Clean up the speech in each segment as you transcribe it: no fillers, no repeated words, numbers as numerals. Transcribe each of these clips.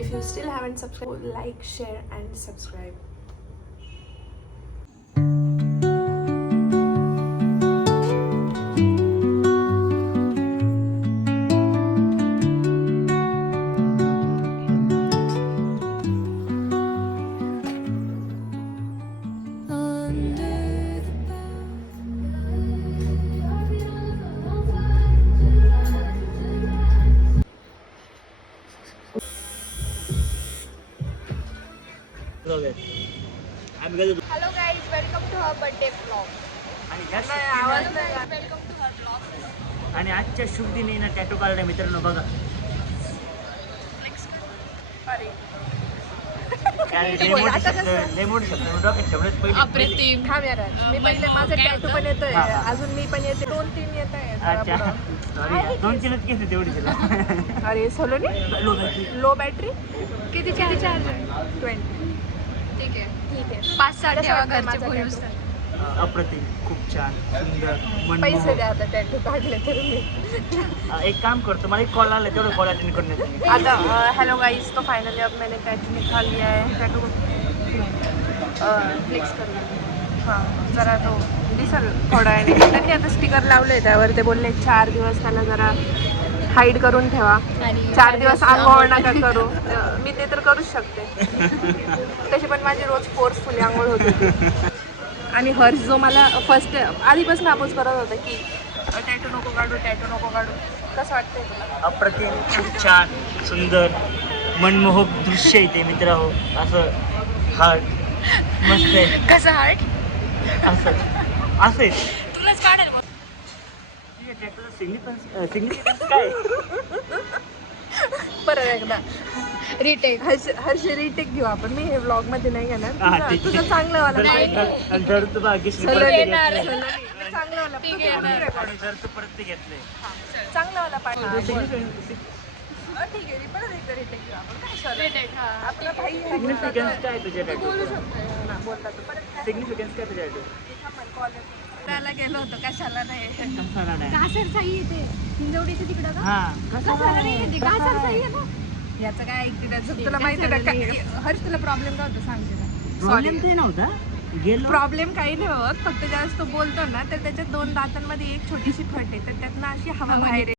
If you still haven't subscribed, like, share and subscribe. Hello guys, welcome to our birthday vlog. Welcome to our vlog. आणि आजच्या शुभ दिनी ना tattoo काढलाय मित्रांनो बघा. अप्रतिम. मी पहिले माझा टॅटू पण येतोय, अजून मी पण येते, 2-3 येत आहे. 2-3च घेते तेवढी तिला. अरे सोलोनी लो बॅटरी किती चार्ज आहे? 20. ठीक आहे 5-6 ठेवा घरचे पोहोच. अप्रतिम, खूप छान, सुंदर, पैसे द्या आता टॅटू काढले तर मी. एक काम करतो, मला एक कॉल आला, तेवढं कॉल अटेंड करण्यात. आता हेलो गाइस, तो फाइनली अब मैंने टैटू निकाल लिया है. टैटू फ्लेक्स करूँगा. हां जरा तो दिसल थोडा आहे. त्यांनी आता स्टिकर लावले आहे त्यावर. ते बोलले 4 दिवस त्याला जरा हाईड करून ठेवा, 4 दिवस आंघोळ नका करू. मी ते तर करूच शकते. तशी पण माझी रोज फोर्सफुली आंघोळ होत होती. आणि हर्ष जो मला फर्स्ट आधीपासून अपोज करत होता की टॅटू नको काढू, टॅटू नको काढू. कसं वाटतंय तुला? अप्रतिम, खूप छान, सुंदर, मनमोहक दृश्य आहे ते मित्र हो. असं हार्ट मस्त आहे. कसं हार्ट असं असं आहे. तुलाच काढेल सिग्निफिकन्स काय? परत एकदा रिटेक. हर्ष रिटेक घेऊ आपण. मी हे व्लॉग मध्ये नाही घेणार. तुझं चांगलं वाला पाहिजे. जर तू भाग्यश्री चांगलं वाला जर तू परत ते घेतलंय चांगला वाला पाहिजे. ठीक आहे परत एकदा रिटेक घेऊ आपण. काय रिटेक आपला भाई आहे. सिग्निफिकन्स काय तुझ्या बोलू टॅटूचं? शकतो ना. बोलला तू परत सिग्निफिकन्स काय तुझ्या टॅटू? त्याला गेलो होतो कशाला नाही. कसाला नाही. कासरसाई येते हिंजवडीच्या तिकडं का? हां कासरला नाही येते, कासरसाई आहे ना. याचं काय ऐकते त्याचं तुला माहिती आहे का? हर्ष तुला प्रॉब्लेम काय होतं सांगते ना. प्रॉब्लेम ते नव्हता गेलो. प्रॉब्लेम काही नाही होत, फक्त ज्यावेळेस तो बोलतो ना तर त्याच्या 2 दातांमध्ये एक छोटीशी फट आहे, तर त्यातनं अशी हवा बाहेर येते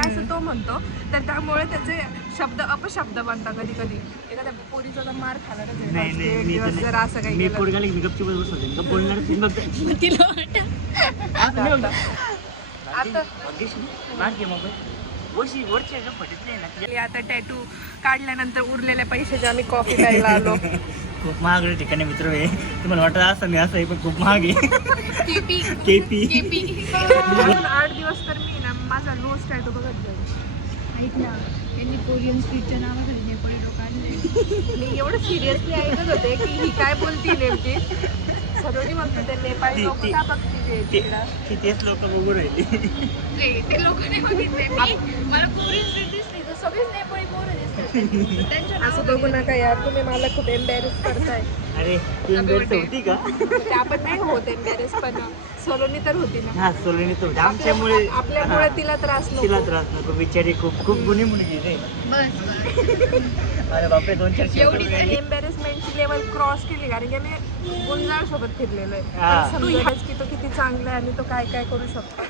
असं तो म्हणतो. तर त्यामुळे त्याचे शब्द अपशब्द बनतात कधी कधी. एखाद्या पोरीचा जर मार खाणारच आहे. नाही नाही एक मी दिवस तर जर असं काही मी केलं. पोरगाला मी गपची बसवले मी बोलणार आता मागे मोबाईल वरची वरच्या फटीतले ना. आता टॅटू काढल्यानंतर उरलेल्या पैशाचे आम्ही कॉफी प्यायला आलो. खूप महागडे ठिकाणी मित्र आहे. तुम्हाला वाटत असं नाही, असं आहे पण खूप महाग आहे. केपी अजून 8 दिवस तर मी ना माझा रोज टॅटू बघत जाईल. ऐक ना, त्यांनी कोरियन स्ट्रीटच्या नावाखाली नेपाळी लोक आणले. मी एवढं सिरियसली ऐकत होते की ही काय बोलती नेमकी. सरोनी म्हणतो ते नेपाळी लोक का बघतील तिकडं. तेच लोक बघू राहिले. ते लोक नाही बघितले मी. मला कोरियन स्ट्रीट दिसली तर सगळेच नेपाळी पोरं दिसतात. त्यांच्या असं बघू नका यार, तुम्ही मला खूप एम्बॅरेस करताय. अरे तू एम्बेरेस होती का? ते आपण नाही होत एम्बॅरेस, पण सलोनी तर होती ना. हा सोलणी तो आमच्यामुळे आपल्यामुळे तिला त्रास नको. तिला त्रास नको. बिचारी खूप खूप गुणी मुलगी रे. अरे बापरे 2-4 एम्बॅरेसमेंटची लेवल क्रॉस केली, कारण की मी गुंजाळ सोबत फिरलेलो हा. आहे. समजायच की तो किती चांगला आहे आणि तो काय काय करू शकतो.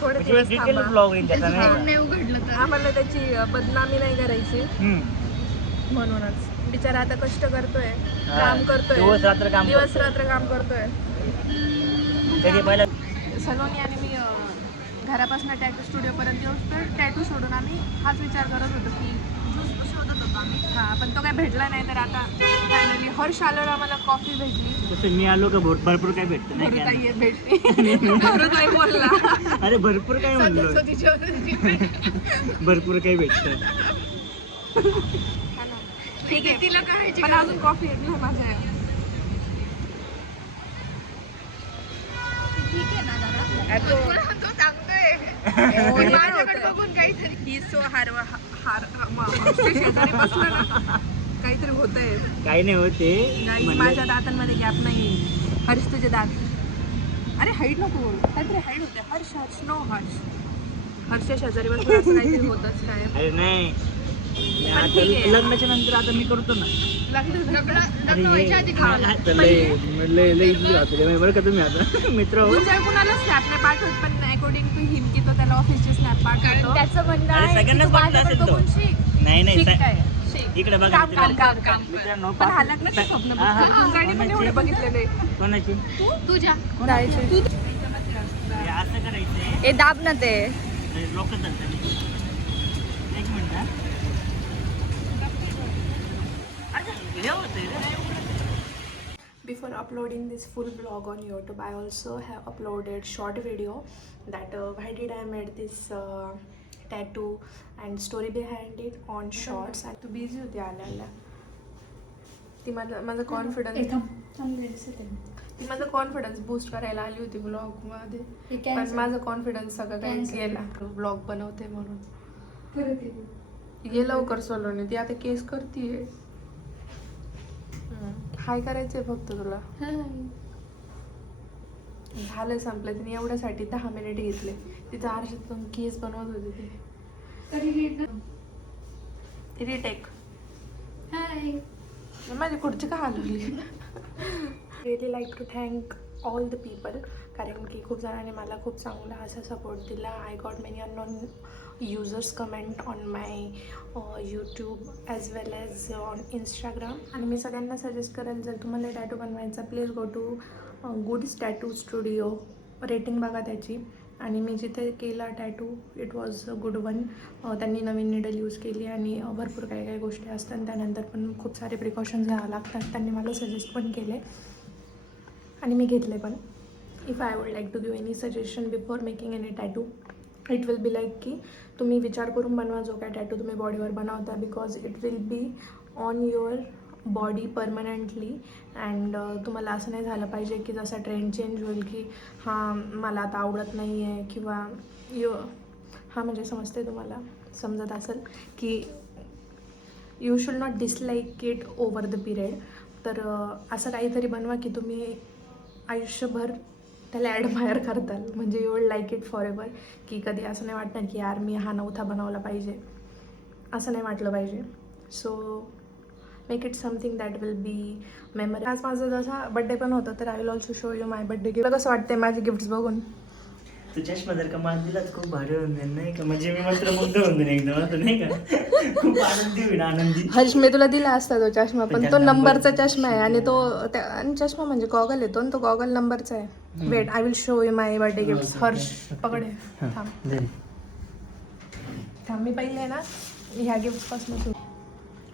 थोडे दिवस डिटेल थांबा. ब्लॉग येईल त्याचा नाही नाही उघडलं तर आम्हाला त्याची बदनामी नाही करायची, का? म्हणूनच. बिचारा आता कष्ट करतोय, काम करतोय, दिवस रात्र काम करतोय. कधी पहिला सलोनी आणि मी घरापासून टॅटू स्टुडिओपर्यंत येऊ तर टॅटू सोडून आम्ही हाच विचार करत होतो की ज्यूस शोधत होतो आम्ही. हां पण तो काय भेटला नाही. तर आता फायनली हर्ष आल्यावर आम्हाला कॉफी भेटली. तसं मी आलो का भरपूर काय भेटतं नाही का? काही भेटली नाही बोलला. अरे भरपूर काय म्हणलो, भरपूर काही भेटतं. ठीक आहे तिला काय पण अजून कॉफी येत नाही माझ्या. ठीक आहे ना जरा. तो सांगतोय माझ्याकडे बघून काहीतरी ही सो शेजारी बसला ना काहीतरी होतंय. काही नाही होते. माझ्या दातांमध्ये गॅप नाही. हर्ष तुझे दात. अरे हाईट नको बोलू, काहीतरी हाईट होते. हर्ष नो हर्ष. हर्ष शेजारी बसून असं काहीतरी होतच काय. अरे नाही पण ठीक आहे. लग्नाच्या नंतर आता मी करतो ना. लग्न व्हायच्या आधी खा. बरं का तुम्ही आता मित्र हो. जर कुणाला स्नॅप नाही पाठवत पण अकॉर्डिंग टू हिम की तो त्याला ऑफिसचे स्नॅप कारण पाठवतो. त्याचं म्हणणं अरे आहे की सगळ्यांनाच तू वाटलं माझ्याकडे असेल तो. बघून शिक. नाही नाही ठीक सा- आहे. शिक. इकडे बघा काम मित्रांनो. काम काम मित्रांनो, पण हा लग्नाचं स्वप्न हा, हा. बघतो. गाडी पण एवढे बघितलेले. कोणाची तुझ्या जायचे. हे असं करायचंय ए दाब ना ते. लोक चालतात. एक मिनिट हा. अरे, हे होतंय रे. Before uploading this full vlog on YouTube, I also have uploaded short video that why did I made this tattoo and story behind it on shorts. And Tu busy होती आल्याला. ती माझा कॉन्फिडन्स ती माझा confidence boost करायला आली होती blog मध्ये पण माझा कॉन्फिडन्स सगळं काही गेला ब्लॉग बनवते म्हणून. ये लवकर सोलवणे ती आता केस करतीये. हाय करायचंय फक्त तुला. झालं संपलं. तिने एवढ्यासाठी 10 मिनिट घेतले. तिचा आरशातून केस बनवत होती ती. रिटेक. माझी खुर्ची का हलवली. Really like to thank all the people कारण की खूप जणांनी मला खूप चांगला असा सपोर्ट दिला. I got many unknown users comment on my YouTube as well as on Instagram. आणि मी सगळ्यांना सजेस्ट करेल जर तुम्हाला टॅटू बनवायचा please go to goods tattoo studio. Rating बघा त्याची. आणि मी जिथे केला tattoo it was a good one. त्यांनी नवीन निडल यूज केली आणि भरपूर काही काही गोष्टी असतात. त्यानंतर पण खूप सारे प्रिकॉशन्स घ्यावं लागतात. त्यांनी मला सजेस्ट पण केले आणि मी घेतले पण. If I would like to give any suggestion before making any tattoo it will be like की तुम्ही विचार करून बनवा जो काय टॅटू तुम्ही बॉडीवर बनवता because it will be on your body permanently. And तुम्हाला असं नाही झालं पाहिजे की जसा ट्रेंड चेंज होईल की हां मला आता आवडत नाही आहे किंवा हां म्हणजे समजते तुम्हाला समजत असेल की you should not dislike it over the period. तर असं काहीतरी बनवा की तुम्ही आयुष्यभर त्याला ॲडमायर करताल म्हणजे you will like it for ever. की कधी असं नाही वाटणार की यार मी हा नवथा बनवला पाहिजे असं नाही वाटलं पाहिजे. So make it something that will be memory. आज माझा जसा बड्डे पण होता तर I will also show you my birthday gift. कसं वाटते माझे गिफ्ट्स बघून. तू चष्मा जर का मला दिलाच खूप भारी होऊन जाईल नाही का म्हणजे मी मात्र मुग्ध होऊन जाईल एकदम असं नाही का. खूप आनंदी होईल आनंदी. हर्ष मी तुला दिला असता तो चष्मा पण तो नंबरचा चष्मा आहे आणि तो आणि चष्मा म्हणजे गॉगल येतो आणि तो गॉगल नंबरचा आहे. Weight I will show you my birthday gift. Harsh पकडे थांब थांब मी पहिले ना ह्या गिफ्टपासून सुरू.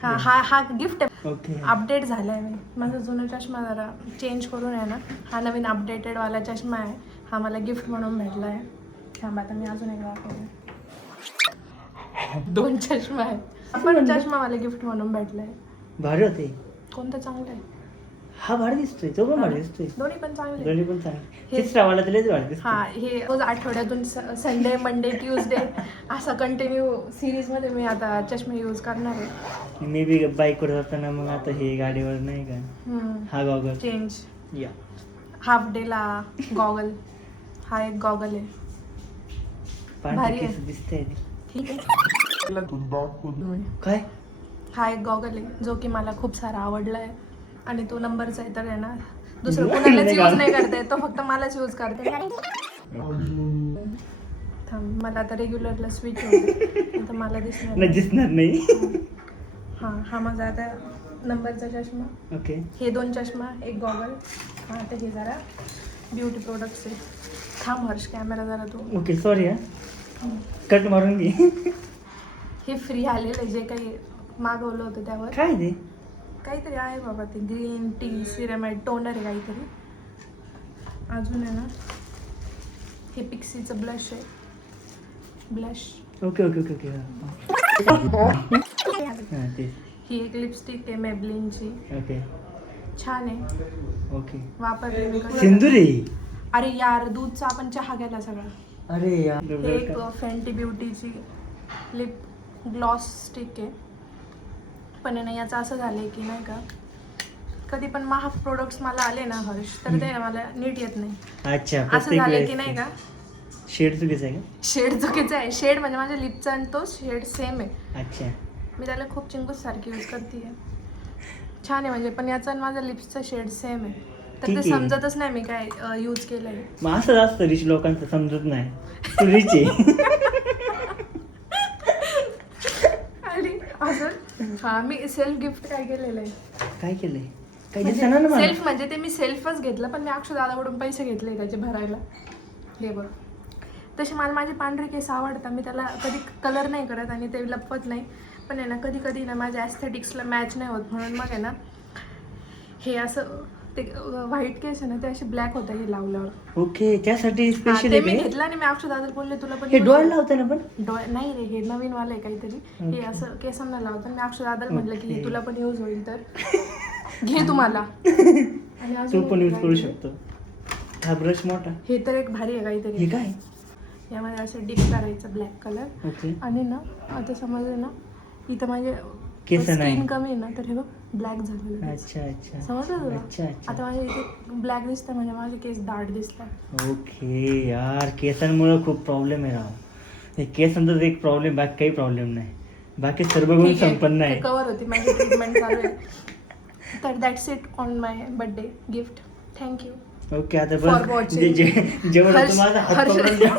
हां हा गिफ्ट ओके अपडेट झाला आहे. माझा जुना चष्मा जरा चेंज करून आहे ना हा नवीन अपडेटेडवाला चष्मा आहे. हा मला गिफ्ट म्हणून भेटला आहे. थांब आता मी अजून एक दाखवते. 2 चष्मा आहे. पण चष्मा मला गिफ्ट म्हणून भेटला आहे. भारी होते. कोणतं चांगलं आहे. हा भारी दिसतोय तो पण भारी दिसतोय. दोन्ही पण चांगले. दोन्ही पण चांगले. तिसरावाला तर लयच भारी दिसतोय. हां हे रोज आठवड्यातून संडे मंडे ट्यूजडे असा कंटिन्यू सिरीजमध्ये मी आता चष्मे यूज करणार आहे. मी बी बाईकवर जाताना मग आता हे गाडीवर नाही का हा गॉगल चेंज या हाफ डेला गॉगल. हा एक गॉगल आहे. भारी पांढरे आहे. केस दिसतंय ते. ठीक आहे. काय हा एक गॉगल आहे जो की मला खूप सारा आवडला आहे आणि तो नंबरचा आहे तर आहे ना दुसरं कोणालाच यूज नाही करता येत. तो फक्त मलाच यूज करते. थांब मला आता रेग्युलरला स्विच होईल तर मला दिसणार नाही दिसणार नाही. हां हा माझा आता नंबरचा चष्मा. ओके हे 2 चष्मा एक गॉगल. हां तर हे जरा ब्युटी प्रोडक्ट्स आहे. थांब हर्ष कॅमेरा जरा तू. ओके सॉरी हा कट मारून घे. हे फ्री आलेलं आहे जे काही मागवलं होतं त्यावर. काय ते काहीतरी आहे बाबा ते ग्रीन टी सिरेमाइड टोनर आहे काहीतरी. अजून आहे ना हे पिक्सीचं ब्लश आहे. Blush. Okay okay okay okay हां ते ही एक लिपस्टिक आहे मेबलिनची. ओके छान आहे. ओके वापरली मी कधी. सिंदुरी. अरे यार दूधचा आपण चहा गेला सगळा. अरे यार हे एक फेंटी ब्युटीची लिप ग्लॉस स्टिक आहे. पण आहे ना याचं असं झालं आहे की नाही का कधी पण महाग प्रोडक्ट्स मला आले ना हर्ष तर ते मला नीट येत नाही. अच्छा असं झालं की नाही का शेड चुकीचं आहे का शेड चुकीचं आहे. शेड म्हणजे माझ्या लिपचा आणि तो शेड सेम आहे. अच्छा मी त्याला खूप चिंकूस सारखी यूज करते. छान आहे म्हणजे, पण याचा आणि माझा लिप्सचा शेड सेम आहे, तर ठीक ते आहे. समजतच नाही मी काय यूज केलंय. मग असंच असतं, रिच लोकांचं समजत नाही. तू रिच आहे. आणि अजून हा मी सेल्फ गिफ्ट काय केलेलं आहे. काय केलंय? काय दिसतं ना मला. सेल्फ म्हणजे ते मी सेल्फच घेतलं, पण मी अक्षय दादाकडून पैसे घेतले त्याचे भरायला. हे बघ, तसे मला माझे पांढरे केस आवडतात, मी त्याला कधी कलर नाही करत आणि ते लपवत नाही, पण आहे ना कधी कधी ना माझ्या ॲस्थेटिक्सला मॅच नाही होत, म्हणून मग आहे ना हे असं ते व्हाईट केस आहे ना ते असे ब्लॅक होतं हे लावल्यावर. ओके, त्यासाठी हा, स्पेशल ते मी घेतलं आणि मी अक्षय दादाला बोलले तुला पण हे use डोळ्याला होईल. लावतं ना पण. नाही रे, हे नवीन वालं आहे काहीतरी, हे असं केसांना लावतं. मी अक्षय दादाला म्हटलं की हे तुला पण यूज होईल, तर घे तुम्हाला. आणि तू अजून पण यूज करू काहीतरी. शकतो. हा ब्रश मोठा. हे तर एक भारी आहे हे काहीतरी. काय? यामध्ये असं डिप करायचं ब्लॅक कलर. ओके. आणि ना आता समजलं ना इथं माझे केस नाही. स्किन कमी आहे ना, तर हे बघ ब्लॅक झालेलं आहे. अच्छा अच्छा. समजलं तुला? अच्छा अच्छा. आता माझ्या इथे ब्लॅक दिसतं म्हणजे माझे केस दाट दिसतात. ओके यार, केसांमुळे खूप प्रॉब्लेम आहे राव. हे केसांचा एक प्रॉब्लेम, बाकी काही प्रॉब्लेम नाही. बाकी सर्व गुण संपन्न आहे. कवर होती माझी ट्रीटमेंट चालू आहे. तर that's it on my birthday gift. Thank you. Okay, आता For बस watching. जेवढं हर्ष- तुम्हाला हात हर्ष- पकडून द्या.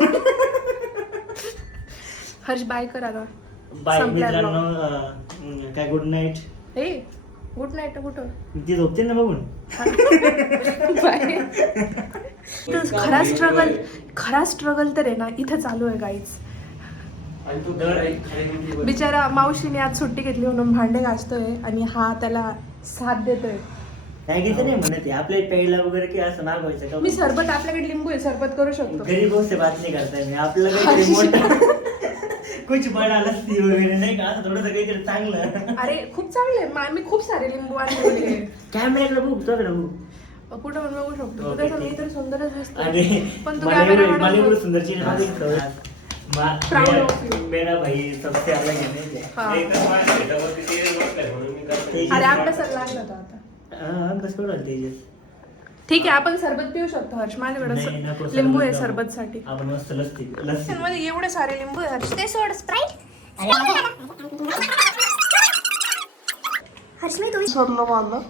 हर्ष बाय कर आता. बाय संपला मित्रांनो, काय गुड नाईट. हे गुड नाईट कुठं. ती झोपते ना बघून. बाय. खरा स्ट्रगल तर आहे ना इथं चालू आहे गाईच. बिचारा मावशीने आज सुट्टी घेतली म्हणून भांडे घासतोय आणि हा त्याला साथ देतोय. काय घेतं नाही म्हणत, आपल्या प्यायला वगैरे काही असं मागवायचं का? मी सरबत, आपल्याकडे लिंबू आहे, सरबत करू शकतो. गरीबों से बात नाही करताय मी. आपल्याला काहीतरी मोठं कुछ बडा लस्सी वगैरे नाही का, असं थोडंसं काहीतरी चांगलं. अरे खूप चांगले, मी खूप सारे लिंबू आणले. कॅमेऱ्याकडे बघ, तुझ्याकडे बघ. कुठं पण बघू शकतो. तू Okay, तसं मी ठीक. तर सुंदरच दिसतो, आणि पण तू मला कॅमेरा एवढं सुंदर चीज Proud of you. मेरा भाई सबसे अलग है नहीं क्या? अरे अभ्यासाला लागला तो आता. हाँ, बस करू लागले तेजस. ठीक आहे, आपण सरबत पिऊ शकतो हर्ष. नाही, नको, माझ्याकडे सरबत लिंबू आहे नको. सरबत साठी. आपण मस्त लस्सी मध्ये एवढे सारे लिंबू आहे हर्ष. ते सोड स्प्राईट. हर्ष मी तुझी सोडलो मला.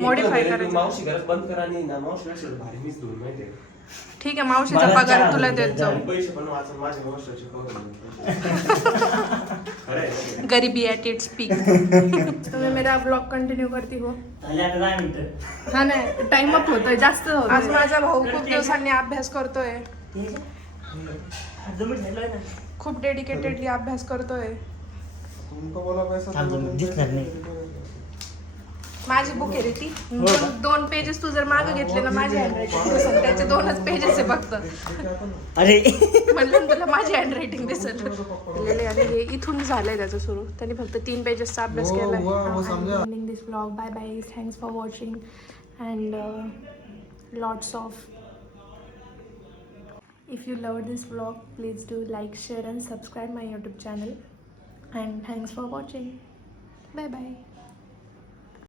Modify करायचं. मावशी घरात बंद करा आणि ना मावशी लक्ष भारी मीच दोन माहिती ठीक आहे, मावशीचा मला पगार चहा तुला आणून देत द्या. जाऊ. पैसे पण वाचून माझ्या मावशीचे खरं गरीबी ॲट इट्स पीक. तुम्ही मेरा ब्लॉग कंटिन्यू करती हो. झाले आता 10 मिनिटं. हा नाही, टाइम अप होतोय जास्त. आज माझा भाऊ खूप दिवसांनी अभ्यास करतोय, जमीन झालं ना. खूप डेडिकेटेडली अभ्यास करतोय. दिसणार नाही. माझी बुक आहे रे ती. हो का? दोन पेजेस तू जर मागे घेतले ना माझी हँडरायटिंग दिसेल. त्याचे 2च पेजेस आहे फक्त. अरे म्हणलं ना तुला माझी हँडरायटिंग दिसेल. आणि हे इथून झालंय त्याचं सुरू. त्यांनी फक्त 3 पेजेसचा अभ्यास केलाय. Ending this blog. Bye bye. Thanks for watching and lots of. If you loved this vlog, please do like, share and subscribe my YouTube channel. And thanks for watching. Bye bye.